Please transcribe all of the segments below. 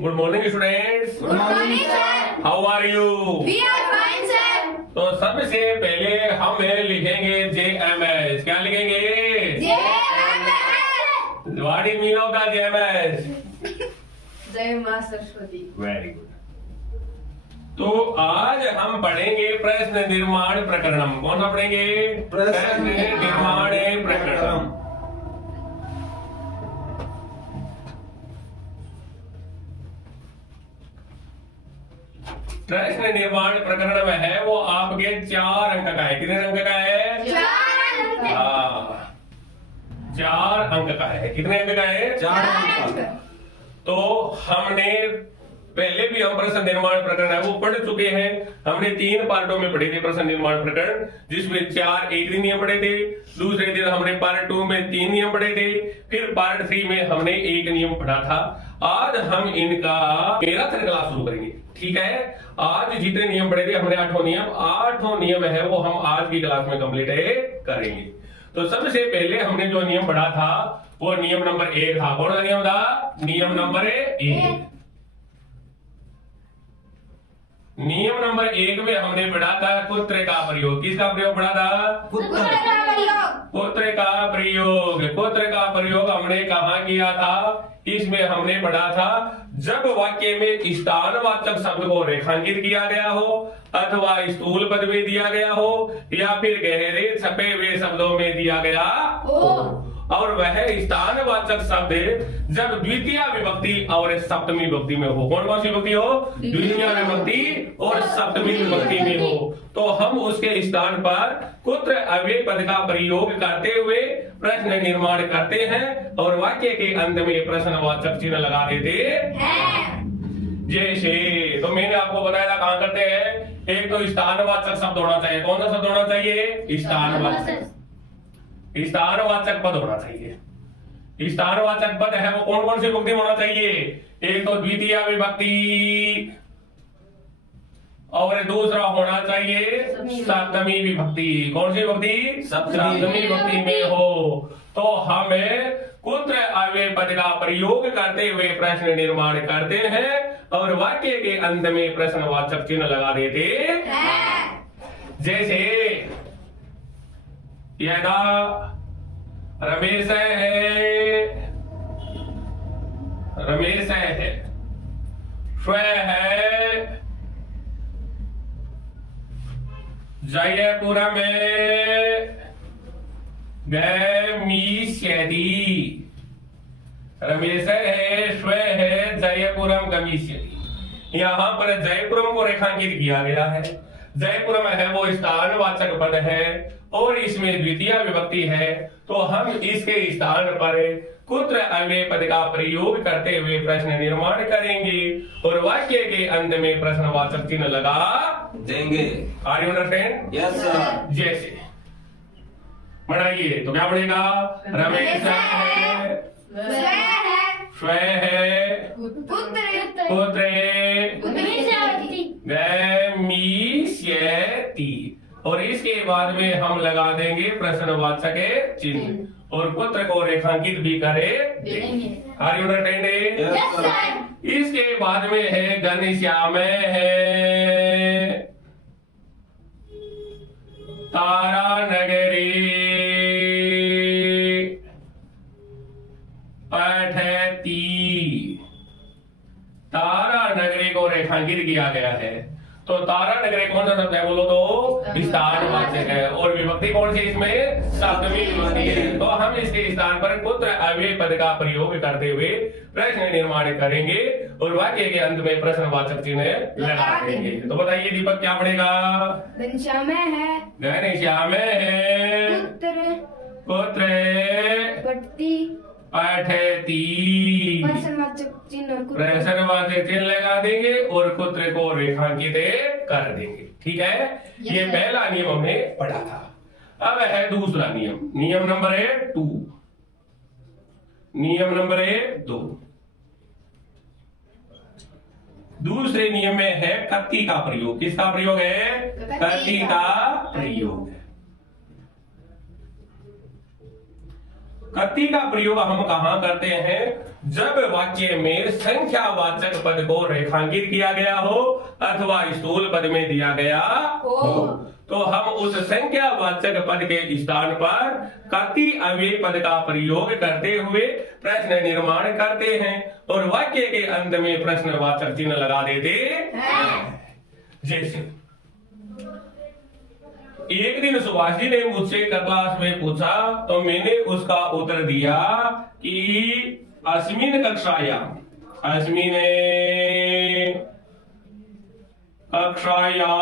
Good morning students. Good morning sir. How are you? We are fine sir. तो सबसे पहले हम लिखेंगे JMS। क्या लिखेंगे? JMS। What is mean of the JMS? जय मां सरस्वती। Very good. तो आज हम पढ़ेंगे प्रश्न निर्माण प्रकरणम। कौन सा पढ़ेंगे? प्रश्न निर्माण प्रकरणम। प्रश्न निर्माण प्रकरण में है वो आपके 4 अंक का है। कितने अंक का है? 4 अंक। हाँ, 4 अंक का है। कितने अंक का है? 4 अंक। तो हमने पहले भी हम प्रश्न निर्माण प्रकरण है वो पढ़ चुके हैं। हमने 3 पार्टों में पढ़े थे प्रश्न निर्माण प्रकरण, जिसमें 4 एक दिन नियम पढ़े थे। दूसरे दिन हमने पार्ट 2 में 3 नियम पढ़े थे। फिर पार्ट 3 में हमने 1 नियम पढ़ा था। आज हम इनका मैराथन क्लास शुरू करेंगे। ठीक है, आज जितने नियम पढ़े थे हमने 8 नियम है वो हम आज की क्लास में कंप्लीट करेंगे। तो सबसे पहले हमने जो नियम पढ़ा था वो नियम नंबर 1 था। कौन सा नियम था? नियम नंबर 1। नियम नंबर 1 में हमने पढ़ा था पुत्र का प्रयोग। किसका प्रयोग पढ़ा था? पुत्र का प्रयोग। पुत्र का प्रयोग। पुत्र का प्रयोग हमने कहाँ किया था? इसमें हमने पढ़ा था जब वाक्य में स्थानवाचक शब्द को रेखांकित किया गया हो अथवा स्थूल पद में दिया गया हो या फिर गहरे छपे हुए शब्दों में दिया गया हो और वह स्थानवाचक शब्द जब द्वितीय विभक्ति और सप्तमी विभक्ति में हो। कौन कौन सी विभक्ति हो? द्वितीय विभक्ति और सप्तमी विभक्ति में हो तो हम उसके स्थान पर कुत्र अव्यय पद का प्रयोग करते हुए प्रश्न निर्माण करते हैं और वाक्य के अंत में प्रश्नवाचक चिन्ह लगा देते हैं। जैसे तो मैंने आपको बताया था कहां करते हैं। एक तो स्थानवाचक शब्द होना चाहिए। कौन सा शब्द होना चाहिए? स्थानवाचक पद होना चाहिए। स्थानवाचक पद है वो कौन कौन सी विभक्ति होना चाहिए? एक तो द्वितीय विभक्ति और दूसरा होना चाहिए सप्तमी विभक्ति। कौन सी विभक्ति? सप्तमी विभक्ति में हो तो हमें कुत्र अव्यय पद का प्रयोग करते हुए प्रश्न निर्माण करते हैं और वाक्य के अंत में प्रश्नवाचक चिन्ह लगा देते हैं। जैसे यदा रमेश है, रमेश है, स्व है, जयपुर में गमिष्यति। रमेश है, स्व है, जयपुरम गमिष्यति। यहाँ पर जयपुरम को रेखांकित किया गया है। जयपुरम है वो स्थानवाचक पद है और इसमें द्वितीय विभक्ति है तो हम इसके स्थान पर कुत्र अव्यय पद का प्रयोग करते हुए प्रश्न निर्माण करेंगे और वाक्य के अंत में प्रश्नवाचक चिन्ह लगा देंगे। Are you understand? Yes sir. जैसे बढ़ाइए तो क्या बढ़ेगा? रमेश है, स्व है, पुत्र गमिष्यति और इसके बाद में हम लगा देंगे प्रश्नवाचक चिन्ह और पुत्र को रेखांकित भी करेंगे। Are you understand? Yes sir. इसके बाद में है घनश्याम है, तारा नगरी पठती। तारा नगरी को रेखांकित किया गया है तो तारा नगरी कौन सा शब्द है? बोलो तो स्थानवाचक है और विभक्ति कौन सी इसमें? सप्तमी विभक्ति है तो हम इसके स्थान पर पुत्र अव्यय पद का प्रयोग करते हुए प्रश्न निर्माण करेंगे और वाक्य के अंत में प्रश्नवाचक चिन्ह लगा देंगे। तो बताइए दीपक क्या पढ़ेगा? घनश्याम है, घनश्याम है, पुत्र पठती, पठती। प्रश्नवाचक चिन्ह और कुत्र। प्रश्नवाचक चिन्ह लगा देंगे और पुत्र को रेखांकित कर देंगे। ठीक है, ये पहला नियम हमने पढ़ा था। अब है दूसरा नियम। नियम नंबर 2। नियम नंबर 2 दूसरे नियम में है कत्ती का प्रयोग। किसका प्रयोग है? कत्ती का प्रयोग। कति का प्रयोग हम कहाँ करते हैं? जब वाक्य में संख्यावाचक पद को रेखांकित किया गया हो अथवा स्थूल पद में दिया गया हो, तो हम उस संख्यावाचक पद के स्थान पर कति अव्यय पद का प्रयोग करते हुए प्रश्न निर्माण करते हैं और वाक्य के अंत में प्रश्नवाचक चिन्ह लगा देते हैं। जैसे एक दिन सुभाष जी ने मुझसे क्लास में पूछा तो मैंने उसका उत्तर दिया कि अस्मिन कक्षायाम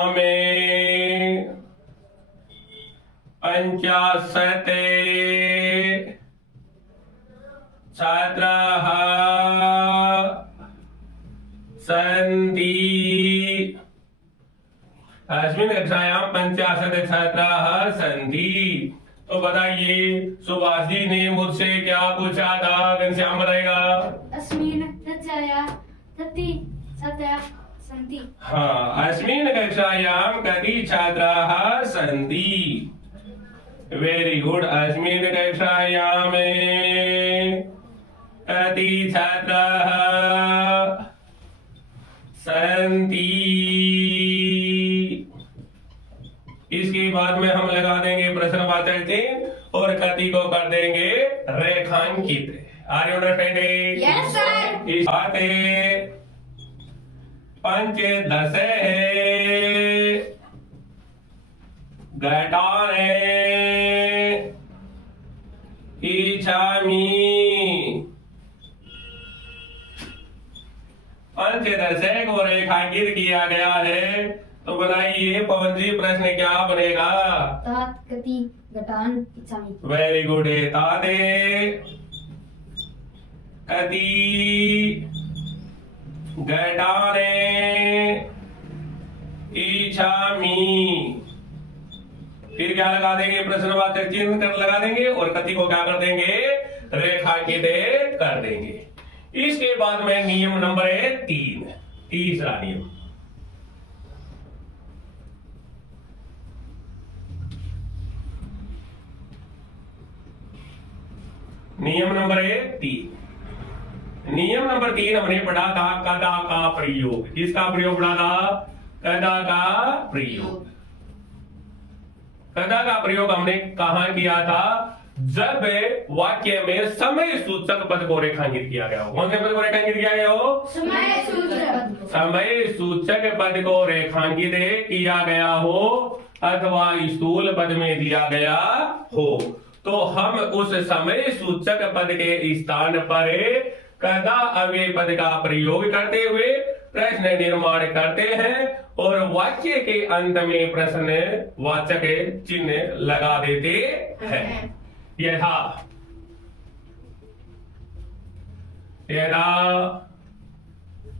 में 50 छात्राः सन्ति। अस्मिन कक्षायां 50 छात्राः सन्ति। तो बताइए सुभाष जी ने मुझसे क्या पूछा था? घनश्याम बताएगा। अस्मिन् कक्षायां कति छात्राः सन्ति। हाँ, अस्मिन कक्षायां कति छात्राः सन्ति। Very good. अस्मिन कक्षायां में कति छात्राः सन्ति। इसके बाद में हम लगा देंगे प्रश्नवाचक चिन्ह और कति को कर देंगे रेखांकित। Are you understanding? Yes sir. इस बाते 5 घटाने इच्छामि। 5 को रेखांकित किया गया है। तो बताइए पवन जी प्रश्न क्या बनेगा? तात कति घटान इच्छामि। Very good. ताते कति घटाने इच्छामि। फिर क्या लगा देंगे? प्रश्नवाचक चिन्ह कर लगा देंगे और कति को क्या कर देंगे? रेखांकित कर देंगे। इसके बाद में नियम नंबर 3, तीसरा नियम। नियम नंबर 3। नियम नंबर 3 हमने पढ़ा था कदा का प्रयोग। किसका प्रयोग पढ़ा था? कदा का प्रयोग। कदा का प्रयोग हमने कहां किया था? जब वाक्य में समय सूचक पद को रेखांकित किया गया हो। कौन से पद को रेखांकित किया गया हो? समय सूचक। समय सूचक पद को रेखांकित किया गया हो अथवा स्थूल पद में दिया गया हो, तो हम उस समय सूचक पद के स्थान पर कदा अव्यय पद का प्रयोग करते हुए प्रश्न निर्माण करते हैं और वाक्य के अंत में प्रश्न वाचक चिन्ह लगा देते हैं। यथा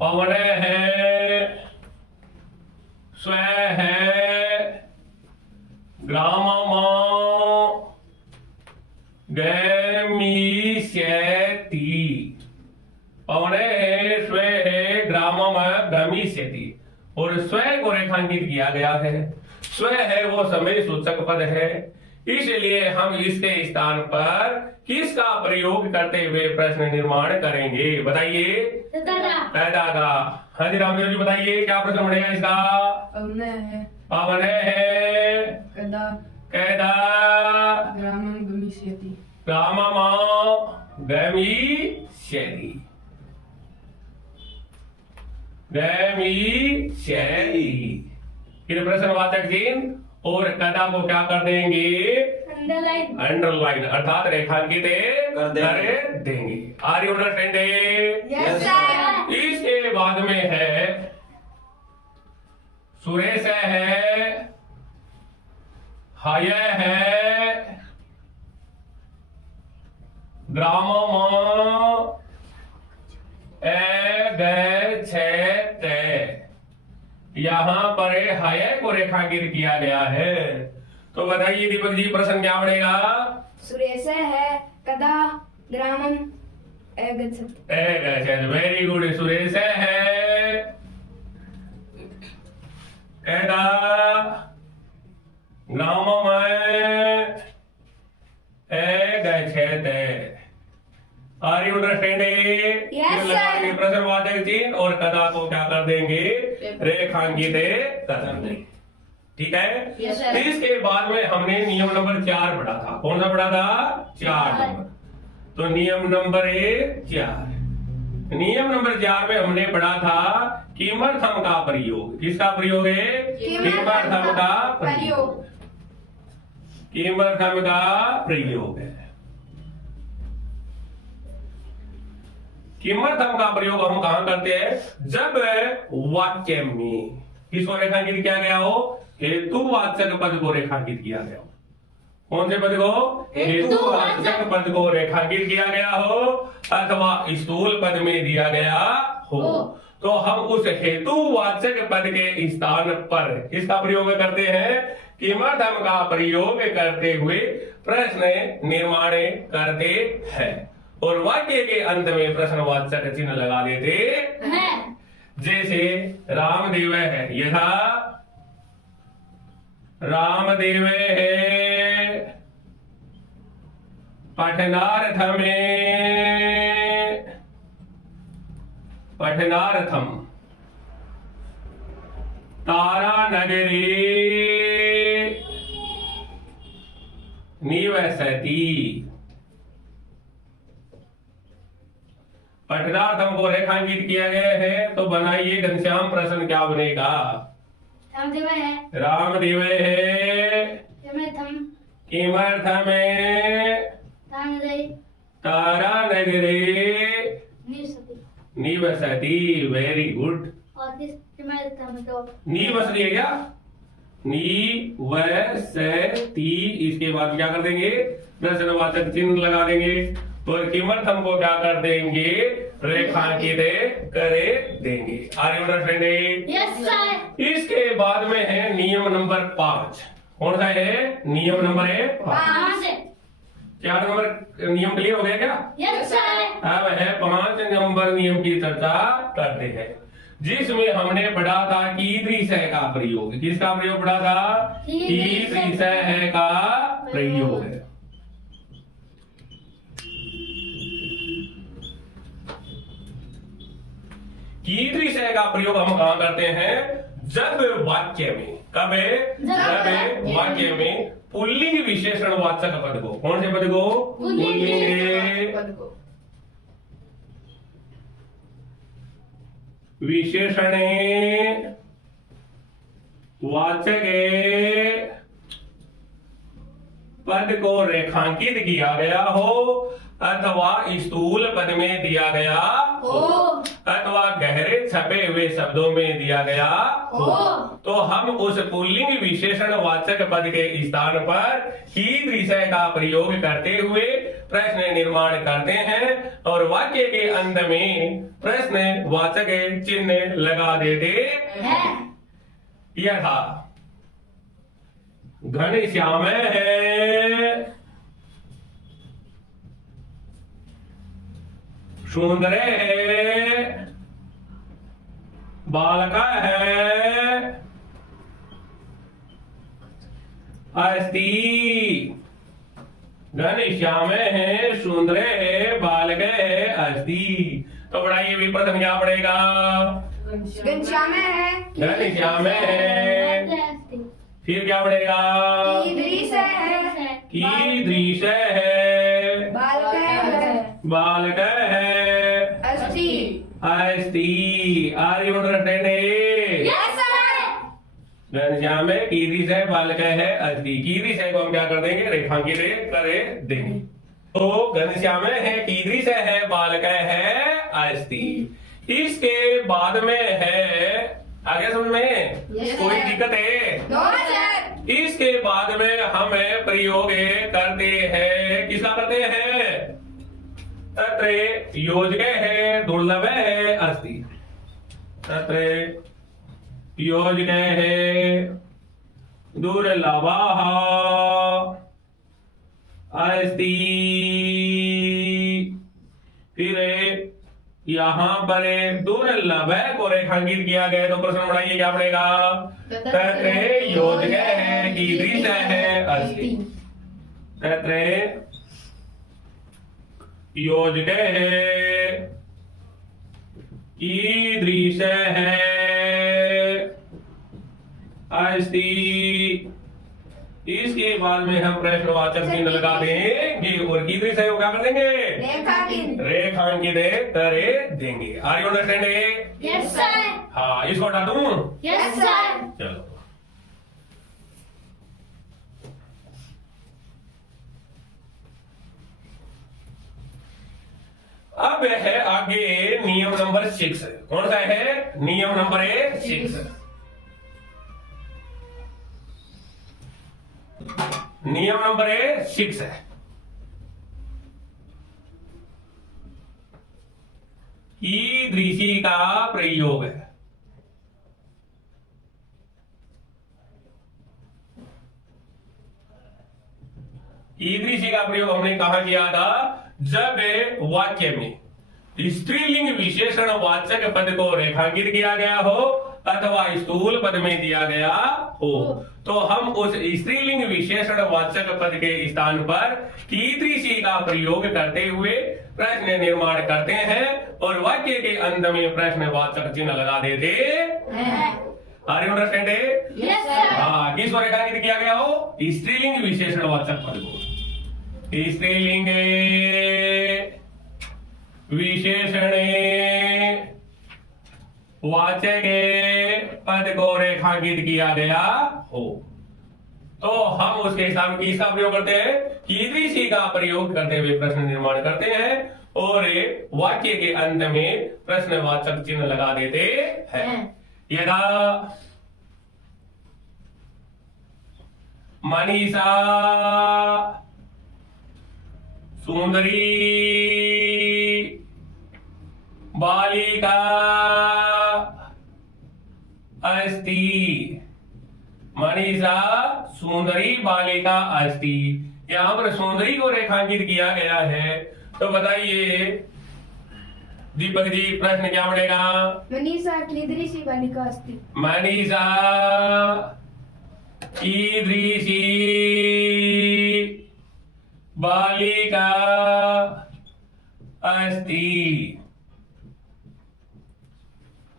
पवन है, स्व है, ग्राम गमिष्यति। पवन है, स्व है, ग्राम गमिष्यति। और स्व को रेखांकित किया गया है। स्व है वो समय सूचक पद है, इसलिए हम इसके स्थान पर किसका प्रयोग करते हुए प्रश्न निर्माण करेंगे? बताइए। कदा का। हाँ जी रामदेव जी बताइए क्या प्रश्न बनेगा इसका? पवन है, पवन है, कदा कदा ग्रामं गमिष्यति। ग्रामं गमिष्यति। फिर प्रश्नवाचक चिन्ह और कदा को क्या कर देंगे? अंडरलाइन अर्थात रेखांकित कर देंगे। Are you understanding? Yes sir. इसके बाद में है सुरेश है, हय है, ग्राम गच्छते। यहाँ पर हय को रेखांकित किया गया है। तो बताइए दीपक जी प्रश्न क्या बनेगा? सुरेश है, कदा ग्रामं गच्छति। Very good. सुरेश है, कदा ग्रामं गच्छते। और कदा को क्या कर देंगे, रेखांकित कर देंगे। ठीक है। Yes, sir. इसके बाद में हमने नियम नंबर 4 पढ़ा था। कौन सा पढ़ा था? 4 नंबर। तो नियम नंबर 4, नियम नंबर 4 में हमने पढ़ा था किमर्थम का प्रयोग। किसका प्रयोग है? किमर्थम का प्रयोग। किमर्थम का प्रयोग है। किमर्थम का प्रयोग हम कहां करते हैं? जब वाक्य में किसको रेखांकित किया गया हो? हेतुवाचक पद को रेखांकित किया गया हो। कौन से पद को? हेतुवाचक पद को रेखांकित किया गया हो अथवा स्थूल पद में दिया गया हो, तो हम उस हेतुवाचक पद के स्थान पर किसका प्रयोग करते हैं? किमर्थम का प्रयोग करते हुए प्रश्न निर्माण करते हैं और वाक्य के अंत में प्रश्नवाचक चिन्ह लगा देते हैं। जैसे रामदेव है, यथा रामदेव है पठनार्थम तारा नगरे निवसति। पठनार्थम को रेखांकित किया गया है, तो बनाइए घनश्याम प्रश्न क्या बनेगा? रामदेव है किमर्थम तारा नगरे निवसति। Very good. निवसति है क्या? निवसति, इसके बाद क्या कर देंगे? प्रश्नवाचक चिन्ह लगा देंगे और किमर्थम को क्या कर देंगे? रेखांकित करे देंगे। Are you understanding? Yes sir. इसके बाद में है नियम नंबर 5। कौन सा है? नियम नंबर 5। 4 नंबर नियम क्लियर हो गया क्या? Yes sir. अब है 5 नंबर नियम की चर्चा करते हैं, जिसमें हमने पढ़ा था कीदृश का प्रयोग। किसका प्रयोग पढ़ा था? कीदृश का प्रयोग है। कीदृश का प्रयोग हम कहां करते हैं? जब वाक्य में। कब है? जब वाक्य में पुल्लिंग विशेषण वाचक पद को। कौन से पद को? पुल्लिंग पद को विशेषण वाचक पद को रेखांकित किया गया हो अथवा स्थूल पद में दिया गया हो अथवा गहरे छपे हुए शब्दों में दिया गया हो, तो हम उस पुल्लिंग विशेषण वाचक पद के स्थान पर कीदृश का प्रयोग करते हुए प्रश्न निर्माण करते हैं और वाक्य के अंत में प्रश्न वाचक चिन्ह लगा देते हैं। यथा घनश्याम है सुंदर है बालक है अस्ति। घनश्याम है सुंदर है बालक है अस्ति। तो पढ़ाइए भी प्रथम क्या पढ़ेगा? घनश्याम है घनश्याम है। फिर क्या पढ़ेगा? कीदृश है कीदृश है बालक है अस्ति। अस्ति। Are you understanding? Yes sir. Ghanshyam है कीदृश है बालक है अस्ति। कीदृश है को हम क्या कर देंगे? रेखांकित करे देंगे। तो घनश्याम है कीदृश है बालक है अस्ति। इसके बाद में है, आगे समझ में कोई दिक्कत है? इसके बाद में हम प्रयोग करते हैं। किसका करते हैं? तत्र योजक है दुर्लभ है अस्ति। तत्र योजक है दुर्लभ अस्ति। फिर यहाँ पर दुर्लभ को रेखांकित किया गया, तो प्रश्न बढ़ाइए क्या पड़ेगा? तत्र योजक है कीदृश है अस्ति। तत्र योजक है कीदृशः अस्ति। इसके बाद में हम प्रश्नवाचक चिन्ह लगा देंगे और कीदृशः को क्या कर देंगे? रेखांकित। रेखांकित कर देंगे। Are you understand? Yes sir. हाँ, इसको हटा दूं? Yes sir. चलो, अब है आगे नियम नंबर 6। कौन सा है? नियम नंबर 6। नियम नंबर 6 है कीदृशी का प्रयोग है। कीदृशी का प्रयोग हमने कहा किया था? जब वाक्य में स्त्रीलिंग विशेषण वाचक पद को रेखांकित किया गया हो अथवा स्थूल पद में दिया गया हो, तो हम उस स्त्रीलिंग विशेषण वाचक पद के स्थान पर कीदृशी का प्रयोग करते हुए प्रश्न निर्माण करते हैं और वाक्य के अंत में प्रश्नवाचक चिन्ह लगा देते हैं। Are you understand? Yes sir. हाँ, किसको रेखांकित किया गया हो? स्त्रीलिंग विशेषण वाचक पद को। स्त्रीलिंग विशेषण वाचक पद को रेखांकित किया गया हो, तो हम उसके स्थान में किसका प्रयोग करते हैं? कीदृशी का प्रयोग करते हुए प्रश्न निर्माण करते हैं और वाक्य के अंत में प्रश्नवाचक चिन्ह लगा देते हैं। यदा मनीषा सुंदरी बालिका अस्ति। मनीषा सुंदरी बालिका अस्ति। यहाँ पर सुंदरी को रेखांकित किया गया है, तो बताइए दीपक जी, प्रश्न क्या बनेगा? मनीषा कीदृशी बालिका अस्ति। मनीषा कीदृशी बालिका अस्ति।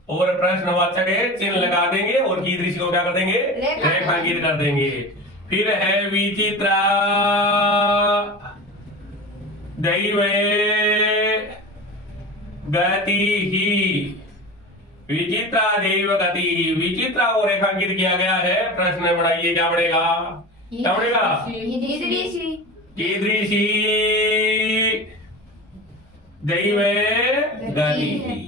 और प्रश्नवाचक चिन्ह लगा देंगे और कीदृशी को क्या कर देंगे? रेखांकित कर देंगे। फिर है विचित्रा दैव गति ही। विचित्रा दैव गति ही। विचित्रा को रेखांकित किया गया है। प्रश्न बढ़ाइए, क्या बढ़ेगा? क्या बढ़ेगा? कीदृशी। कीदृशी दैव गति ही।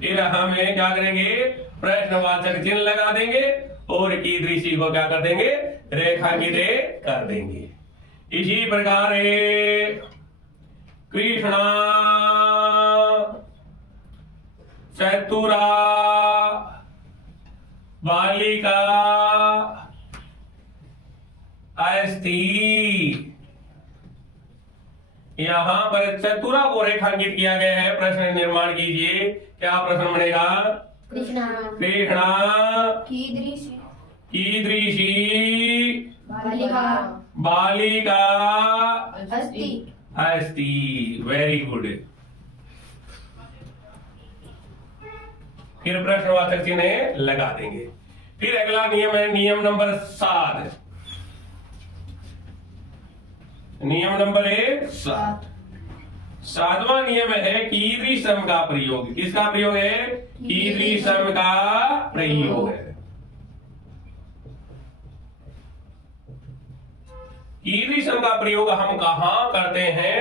फिर हमें क्या करेंगे? प्रश्नवाचक चिन्ह लगा देंगे और कीदृशी को क्या कर देंगे? रेखांकित कर देंगे। इसी प्रकार कृष्णा चतुरा बालिका अस्ति। यहाँ पर चतुरा को रेखांकित किया गया है। प्रश्न निर्माण कीजिए, क्या प्रश्न बनेगा? कृष्णा कृष्णा कीदृशी कीदृशी बालिका बालिका अस्ति। अस्ति। Very good. फिर प्रश्नवाचक चिन्ह लगा देंगे। फिर अगला नियम है नियम नंबर 7। नियम नंबर 7। 7वां नियम है कीदृशम का प्रयोग। किसका प्रयोग है? कीदृशम का प्रयोग है। कीदृशम का प्रयोग हम कहां करते हैं?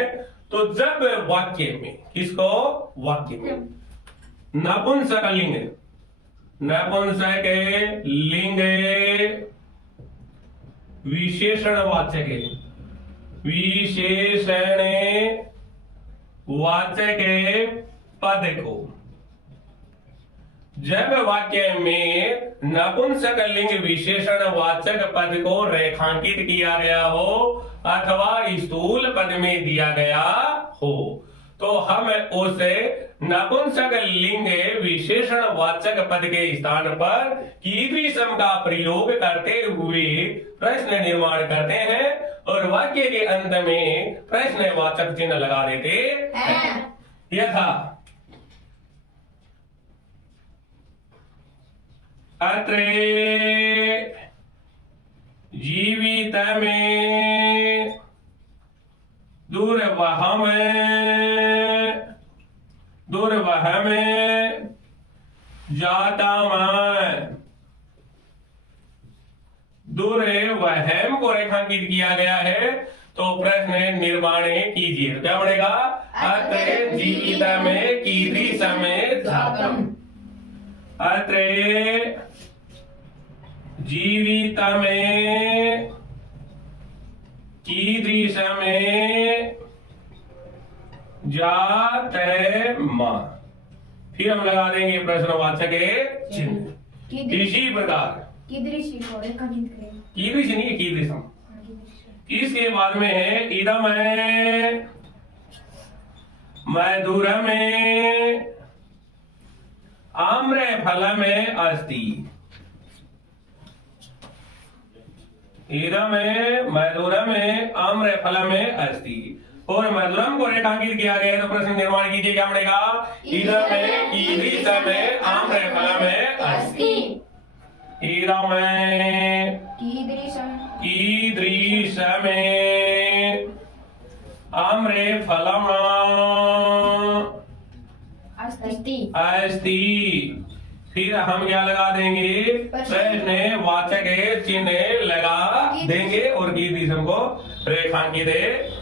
तो जब वाक्य में, किसको? वाक्य में नपुंसक लिंग, नपुंसक लिंग विशेषणवाचक, विशेषण वाचक पद को, जब वाक्य में नपुंसक लिंग विशेषण वाचक पद को रेखांकित किया गया हो अथवा स्थूल पद में दिया गया हो, तो हम उस नपुंसक लिंग विशेषण वाचक पद के स्थान पर कीदृशम का प्रयोग करते हुए प्रश्न निर्माण करते हैं और वाक्य के अंत में प्रश्नवाचक चिन्ह लगा देते हैं। यथा अत्रे जीवित में दुर्वह में जाता मैं। दुर्वहम को रेखांकित किया गया है, तो प्रश्न निर्माण कीजिए। क्या बनेगा? अत्र जीवित में कीदृश में जातम। अत्र जीवित में कीदृश में जातम। फिर हम लगा देंगे प्रश्नवाचक चिन्ह। इसी प्रकार कीदृशी को रेखांकित करें। कीदृश नहीं, कीदृशम। इसके बाद में है इदम है मधुरम में आम्र फल में अस्ति। इदम है मधुरम में आम्र फल में अस्ति। और मधुरम को रेखांकित किया गया, तो प्रश्न निर्माण कीजिए। क्या बनेगा? इदम है कीदृश में आम्र फल में अस्ति। इदम है कीदृश में आम्रे फलम अस्ति। फिर हम क्या लगा देंगे? प्रश्न वाचक चिन्ह लगा देंगे और कीदृशम को रेखांकित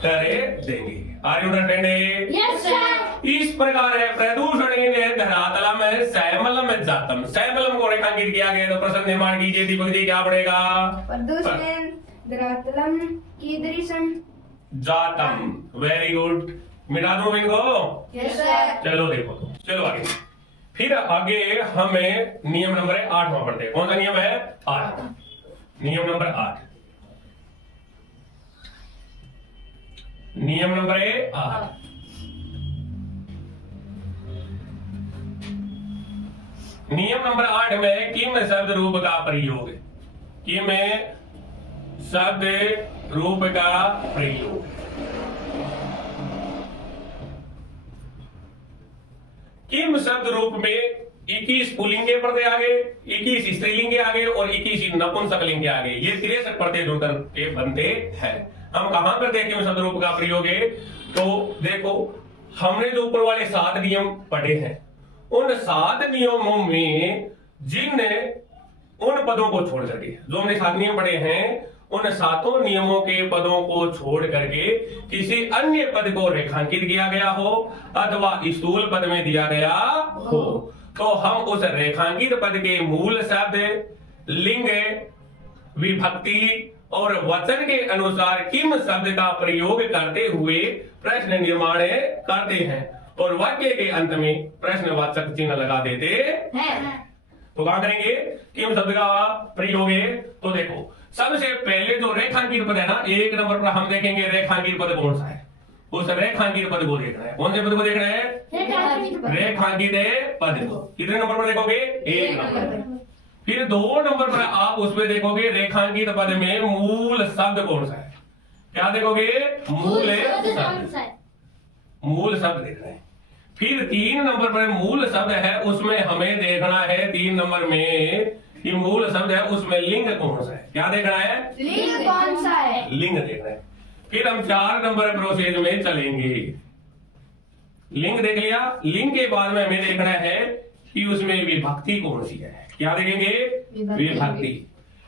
करे देंगे। Are you understanding? Yes sir. इस प्रकार है प्रदूषणी ने धरातलम सैमलम जातम। सैमलम को रेखांकित किया गया, तो प्रश्न निर्माण कीजिए। दीपक जी क्या पड़ेगा? प्रदूषण धरातलम कीदृशम जातम। Very good. मिटा दूं इनको? Yes sir. चलो देखो, चलो आगे। फिर आगे हमें नियम नंबर 8 में पढ़ते हैं। कौन सा नियम है? 8। नियम नंबर 8। नियम नंबर 8। नियम नंबर 8 में किम शब्द रूप का प्रयोग। किम शब्द रूप का प्रयोग। किम शब्द रूप में 21 पुल्लिंगे पढ़ते आगे, 21 स्त्रीलिंगे आगे और 21 नपुंसकलिंग के आगे। ये 63 पढ़ते जुड़कर के बनते हैं। हम कहां करते हैं किम शब्द रूप का प्रयोग है? तो देखो, हमने जो ऊपर वाले 7 नियम पढ़े हैं, उन 7 नियमों में जिन उन पदों को छोड़ करके, जो हमने 7 नियम पढ़े हैं, उन 7 नियमों के पदों को छोड़ करके किसी अन्य पद को रेखांकित किया गया हो अथवा स्थूल पद में दिया गया हो, तो हम उस रेखांकित पद के मूल शब्द, लिंग, विभक्ति और वचन के अनुसार किम शब्द का प्रयोग करते हुए प्रश्न निर्माण करते हैं और वाक्य के अंत में प्रश्नवाचक चिन्ह लगा देते हैं। तो क्या करेंगे? किम शब्द का प्रयोग है, तो देखो, सबसे पहले जो रेखांकित पद है ना, 1 नंबर पर हम देखेंगे रेखांकित पद कौन सा है। उस रेखांकित पद को देखना है। कौन से पद को देखना है? रेखांकित पद को। कितने नंबर पर देखोगे? 1 नंबर। फिर 2 नंबर पर आप उसमें देखोगे रेखांकित पद में मूल शब्द कौन सा है। क्या देखोगे? मूल शब्द। मूल शब्द देखना है। फिर 3 नंबर पर मूल शब्द है, उसमें हमें देखना है 3 नंबर में कि मूल शब्द है उसमें लिंग कौन सा है। क्या देखना है? लिंग कौन सा है? लिंग देखना है। फिर हम 4 नंबर प्रोसेस में चलेंगे। लिंग देख लिया। लिंग के बाद में हमें देखना है कि उसमें विभक्ति कौन सी है। क्या देखेंगे? विभक्ति।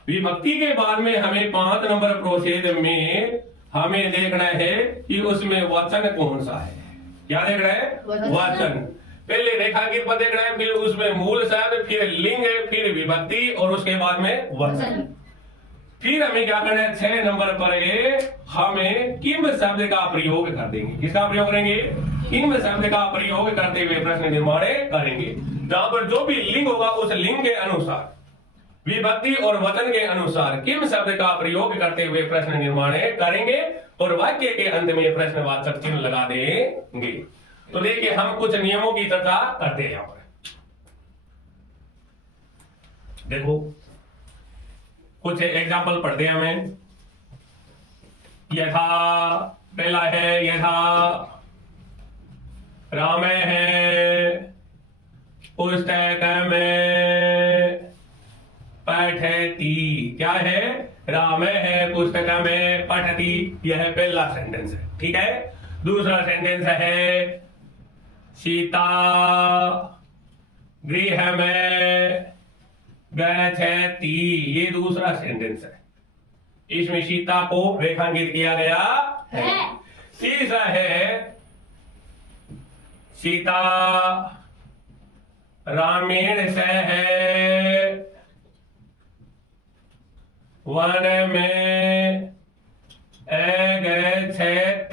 विभक्ति के बाद में हमें 5 नंबर प्रोसेस में हमें देखना है कि उसमें वचन कौन सा है। क्या देखना है? वचन। पहले रेखांकित पद देखना है, फिर उसमें मूल शब्द, फिर लिंग, फिर विभक्ति और उसके बाद में वचन। फिर हमें क्या करना है? 6 नंबर पर हमें किम शब्द का प्रयोग कर देंगे। किसका प्रयोग करेंगे? किम शब्द का प्रयोग करते हुए प्रश्न निर्माण करेंगे, जहां पर जो भी लिंग होगा उस लिंग के अनुसार, विभक्ति और वचन के अनुसार किम शब्द का प्रयोग करते हुए प्रश्न निर्माण करेंगे और वाक्य के अंत में प्रश्नवाचक चिन्ह लगा देंगे। तो देखिए, हम कुछ नियमों की चर्चा करते हैं। यहां पर देखो, कुछ एग्जाम्पल पढ़ते हैं हमें। यथा, पहला है यथा राम है पुस्तक में पठति। क्या है? राम है पुस्तक में पठति। यह पहला सेंटेंस है। ठीक है। दूसरा सेंटेंस है सीता गृह में गच्छति। ये दूसरा सेंटेंस है। इसमें सीता को रेखांकित किया गया है। तीसरा है सीता रामेण सह वन में अगच्छत।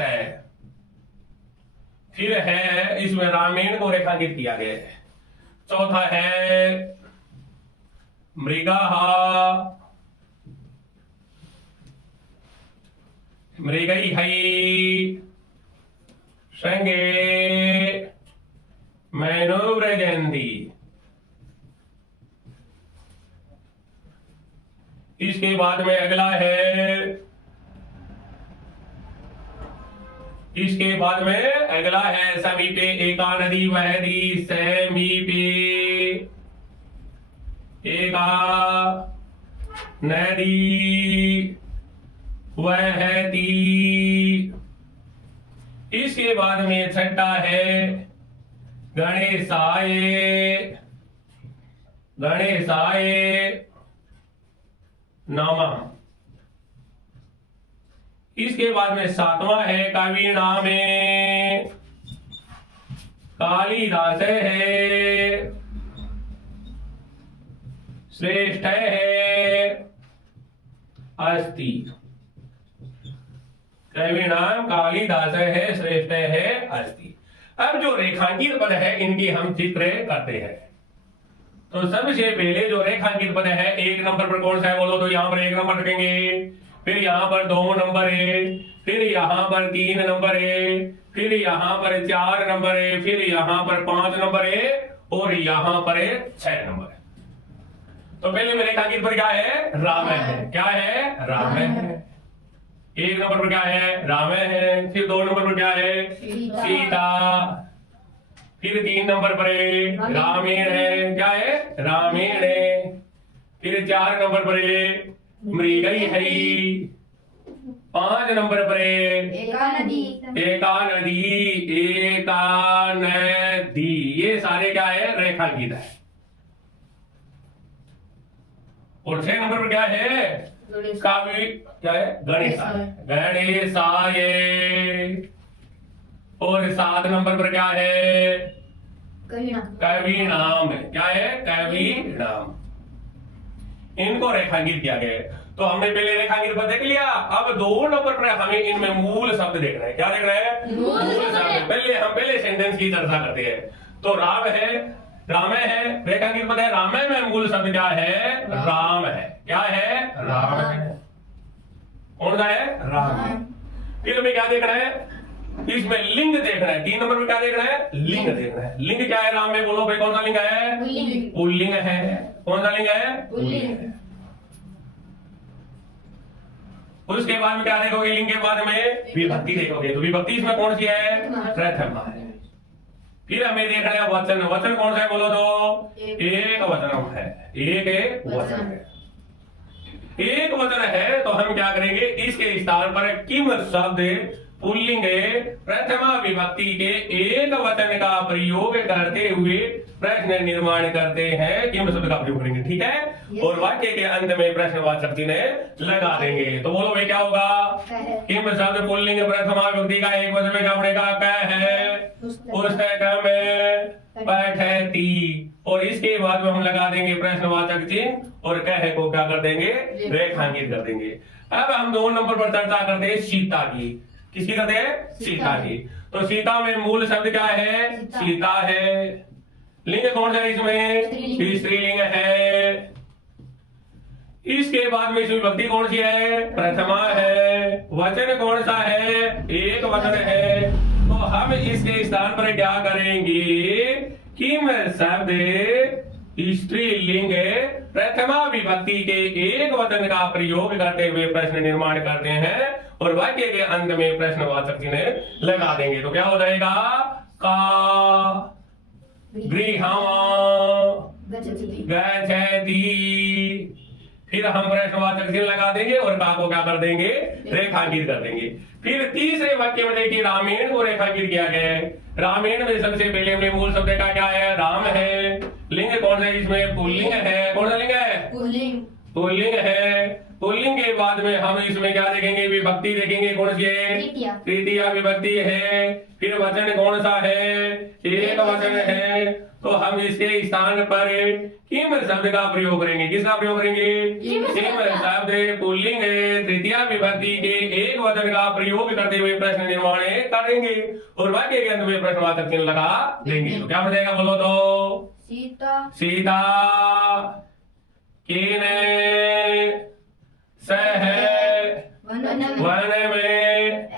फिर है इसमें रामेण को रेखांकित किया गया है। चौथा है मृगः मृगैः संगे मनोव्रजन्ति। इसके बाद में अगला है समीपे एका नदी वहति समीपे एका नदी वहति। इसके बाद में छठा है गणेशाय नमः। इसके बाद में सातवां है कवीणाम कालिदास है श्रेष्ठ है अस्ति। कवीणाम कालिदास है श्रेष्ठ है अस्ति। अब जो रेखांकित पद है इनकी हम चित्र करते हैं। तो सबसे पहले जो रेखांकित पद है 1 नंबर पर कौन सा है बोलो तो यहाँ पर 1 नंबर रखेंगे। फिर यहाँ पर 2 नंबर है, फिर यहाँ पर 3 नंबर है, फिर यहाँ पर 4 नंबर है, फिर यहाँ पर 5 नंबर है और यहाँ पर 6 नंबर है। तो पहले में रेखांकित पर क्या है? राम है। क्या है? राम है। 1 नंबर पर क्या है? राम है। फिर 2 नंबर पर क्या है? सीता। फिर 3 नंबर पर है रामेण है। क्या है? रामेण है। फिर 4 नंबर पर है मृगई है। 5 नंबर पर है एका नदी। ये सारे क्या है? रेखांकित है। और 6 नंबर पर क्या है? काव्य। क्या है? गणेशाय। और 7 नंबर पर क्या है? कवीनाम। क्या है? कवीनाम। इनको रेखांकित किया गया है। तो हमने पहले रेखांकित पर देख लिया। अब 2 नंबर पर हमें इनमें मूल शब्द देखना है। क्या देख रहे हैं? मूल शब्द। पहले सेंटेंस की चर्चा करते हैं। तो राम है रेखांकित पद है। राम में मूल शब्द क्या है? राम है। क्या है? राम है। कौन सा है? राम। फिर हमें क्या देखना है? इसमें लिंग देखना है। 3 नंबर पर क्या देखना है? लिंग देखना है। लिंग क्या है राम में बोलो भाई? कौन सा लिंग है? पुल्लिंग है। कौन सा लिंग है? पुल्लिंग। उसके बाद में क्या देखोगे? लिंग के बाद में विभक्ति देखोगे। तो विभक्ति इसमें कौन सी है? प्रथमा है। फिर हमें देखना है वचन। वचन कौन सा है बोलो तो? एक वचन है। एक वचन है। एक वचन है तो हम क्या करेंगे? इसके स्थान पर किम शब्द पुल्लिंग प्रथमा विभक्ति के एक वचन का प्रयोग करते हुए प्रश्न निर्माण करते हैं। किम शब्द का प्रयोग करेंगे। ठीक है। और वाक्य के अंत में प्रश्नवाचक चिन्ह लगा देंगे। तो बोलो भाई क्या होगा? किम शब्द पुल्लिंग प्रथमा विभक्ति का एक वचन में क्या पड़ेगा? कह है पुस्तक में पठति। और इसके बाद में हम लगा देंगे प्रश्नवाचक चिन्ह और कह को क्या कर देंगे? रेखांकित कर देंगे। अब हम 2 नंबर पर चर्चा करते हैं सीता की। किसकी करते हैं? सीता की। तो सीता में मूल शब्द क्या है? सीता है। लिंग कौन सा है इसमें? स्त्रीलिंग है। इसके बाद में इसमें विभक्ति कौन सी है? प्रथमा है। वचन कौन सा है? एक वचन है। तो हम इसके स्थान पर क्या करेंगे? किम शब्द स्त्रीलिंग प्रथमा विभक्ति के एक वचन का प्रयोग करते हुए प्रश्न निर्माण करते हैं और वाक्य के अंत में प्रश्नवाचक चिन्ह लगा देंगे। तो क्या हो जाएगा? का गृहम् गच्छति फिर हम प्रश्नवाचक चिन्ह लगा देंगे और का को क्या कर देंगे, रेखांकित कर देंगे। फिर तीसरे वाक्य में देखिए रामायण को रेखांकित किया गया है। रामायण में सबसे पहले हमने मूल शब्द का क्या है, राम है। लिंग कौन सा है इसमें, पुल्लिंग है। कौन सा लिंग है, पुल्लिंग। पुल्लिंग है। पुल्लिंग के बाद में हम इसमें क्या देखेंगे, विभक्ति देखेंगे। कौन सी है, तृतीया। तृतीया विभक्ति है। फिर वचन कौन सा है, एक वचन है। तो हम इसके स्थान पर किम शब्द का प्रयोग करेंगे। किसका प्रयोग करेंगे, किम किम शब्द पुल्लिंग है, तृतीया विभक्ति के एक वचन का प्रयोग करते हुए प्रश्न निर्माण करेंगे और वाक्य के अंत में प्रश्नवाचक चिन्ह लगा देंगे। तो क्या हो जाएगा, बोलो तो। सीता सीता केने सह वन वन में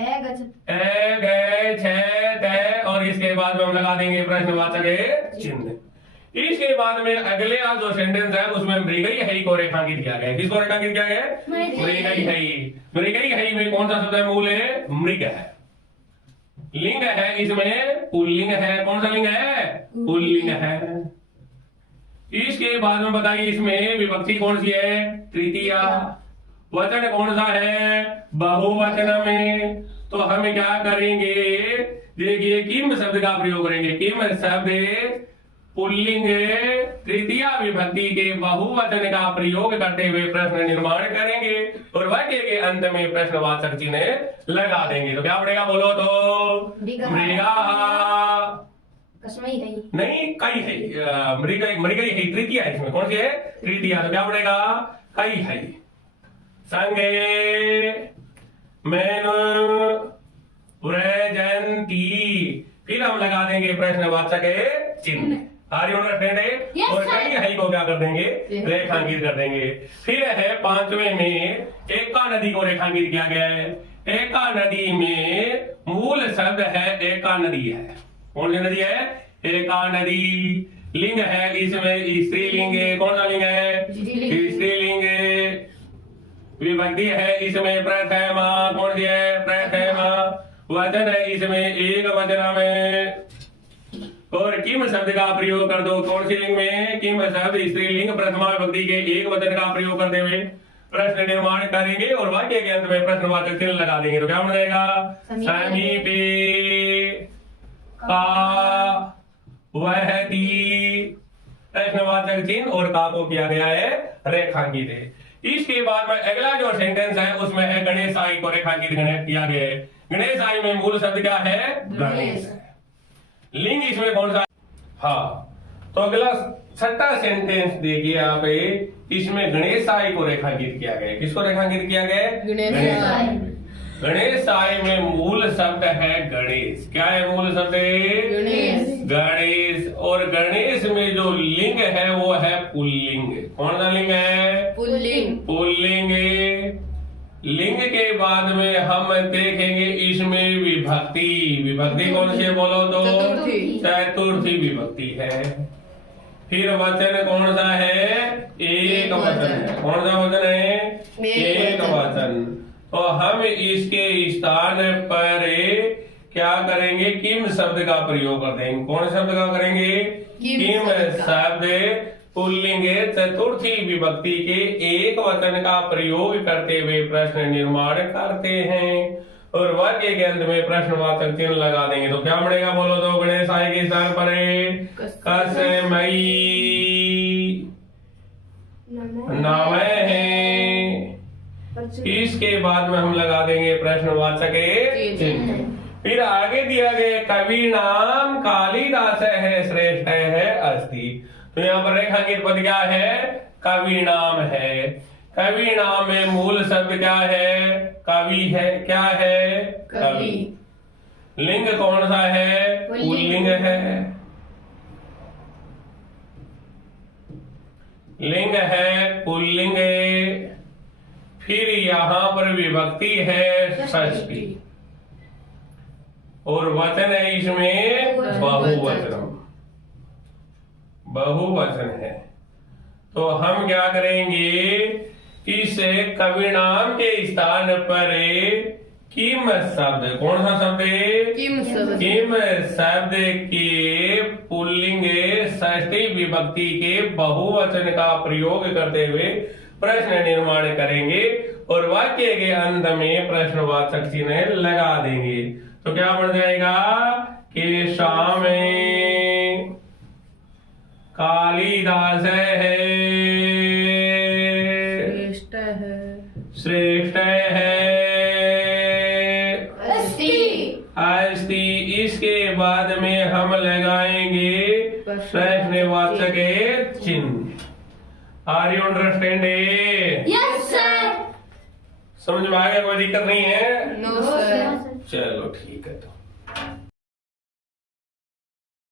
गए छे। और इसके बाद में हम लगा देंगे प्रश्नवाचक चिन्ह। इसके बाद में अगले जो सेंटेंस है उसमें मृगई है को रेखांकित किया गया है। किसको रेखांकित किया गया है, मृगई है। मृगई है में कौन सा शब्द है, मूल है मृग है। लिंग है इसमें पुल्लिंग है। कौन सा लिंग है, पुल्लिंग है। इसके बाद में बताइए इसमें विभक्ति कौन सी है, तृतीया। वचन कौन सा है, बहुवचन में। तो हम क्या करेंगे, देखिए किम शब्द का प्रयोग करेंगे। किम शब्द पुल्लिंग तृतीया विभक्ति के बहुवचन का प्रयोग करते हुए प्रश्न निर्माण करेंगे और वाक्य के अंत में प्रश्नवाचक चिन्ह लगा देंगे। तो क्या पड़ेगा, बोलो तो। मृगा कसमई है। नहीं, कई है। मृगई है, तृतीया है इसमें। कौन सी है, तृतीया। तो क्या पड़ेगा, कई है। संगे मैनु व्रजंती। फिर हम लगा देंगे प्रश्नवाचक चिन्ह। Are you understand. Yes, और sir. कई है को क्या कर देंगे, रेखांकित कर देंगे। फिर है पांचवें में एका नदी को रेखांकित किया गया है। एका नदी में मूल शब्द है एका नदी है। कौन सी नदी है, एका नदी। लिंग है इसमें स्त्रीलिंग। कौन सा लिंग है, स्त्रीलिंग। विभक्ति है इसमें प्रथमा। कौन सी है, प्रथमा। वचन है इसमें एक वचन में। और किम शब्द का प्रयोग कर दो। कौन सी लिंग में, किम शब्द स्त्रीलिंग प्रथमा विभक्ति के एक वचन का प्रयोग करते हुए प्रश्न निर्माण करेंगे और वाक्य के अंत में प्रश्नवाचक चिन्ह लगा देंगे। तो क्या बन जाएगा, समीपे का वहती। प्रश्नवाचक चिन्ह और का को किया गया है रेखांकित है। इसके बाद में अगला जो सेंटेंस है उसमें है गणेशाई को रेखांकित किया गया है। गणेशाई में मूल शब्द क्या है, गणेश। लिंग इसमें कौन सा, हाँ। तो अगला छठा सेंटेंस देखिए आप, इसमें गणेशाई को रेखांकित किया गया है। किसको रेखांकित किया गया है, गणेशाई। गणेशाई में मूल शब्द है गणेश। क्या है मूल शब्द, गणेश। गणेश। और गणेश में जो लिंग है वो है पुल्लिंग। कौन सा लिंग है, पुल्लिंग। पुल्लिंग। लिंग के बाद में हम देखेंगे इसमें विभक्ति। विभक्ति कौन सी है, बोलो तो। चतुर्थी। चतुर्थी विभक्ति है। फिर वचन कौन सा है, एक वचन है। कौन सा वचन है, एक वचन। तो हम इसके स्थान पर क्या करेंगे, किम शब्द का प्रयोग कर देंगे। कौन शब्द का करेंगे, किम शब्द पुल्लिंग चतुर्थी विभक्ति के एक वचन का प्रयोग करते हुए प्रश्न निर्माण करते हैं और वाक्य के अंत में प्रश्नवाचक चिन्ह लगा देंगे। तो क्या बढ़ेगा, बोलो तो। गणेशाई के स्थान पर कसमई नामे है। इसके बाद में हम लगा देंगे प्रश्नवाचक चिन्ह। फिर आगे दिया गया कवि नाम कालिदास है श्रेष्ठ है अस्ति। तो यहाँ पर रेखांकित पद क्या है, कवि नाम है। कवि नाम में मूल शब्द क्या है, कवि है। क्या है, कवि। लिंग कौन सा है, पुल्लिंग है। लिंग है पुल्लिंग। फिर यहाँ पर विभक्ति है षष्ठी और वचन है इसमें बहुवचन। बहुवचन है। तो हम क्या करेंगे, इस कवि नाम के स्थान पर किम शब्द। कौन सा शब्द, किम शब्द। किम शब्द के पुल्लिंग षष्ठी विभक्ति के बहुवचन का प्रयोग करते हुए प्रश्न निर्माण करेंगे और वाक्य के अंत में प्रश्नवाचक चिन्ह लगा देंगे। तो क्या बन जाएगा कि शाम कालिदास है, श्रेष्ठ है, श्रेष्ठ है, अस्ति अस्ति। इसके बाद में हम लगाएंगे प्रश्नवाचक चिन्ह। Are you understanding? Yes sir. समझ में आ गया? कोई दिक्कत नहीं है? No sir. चलो ठीक है। तो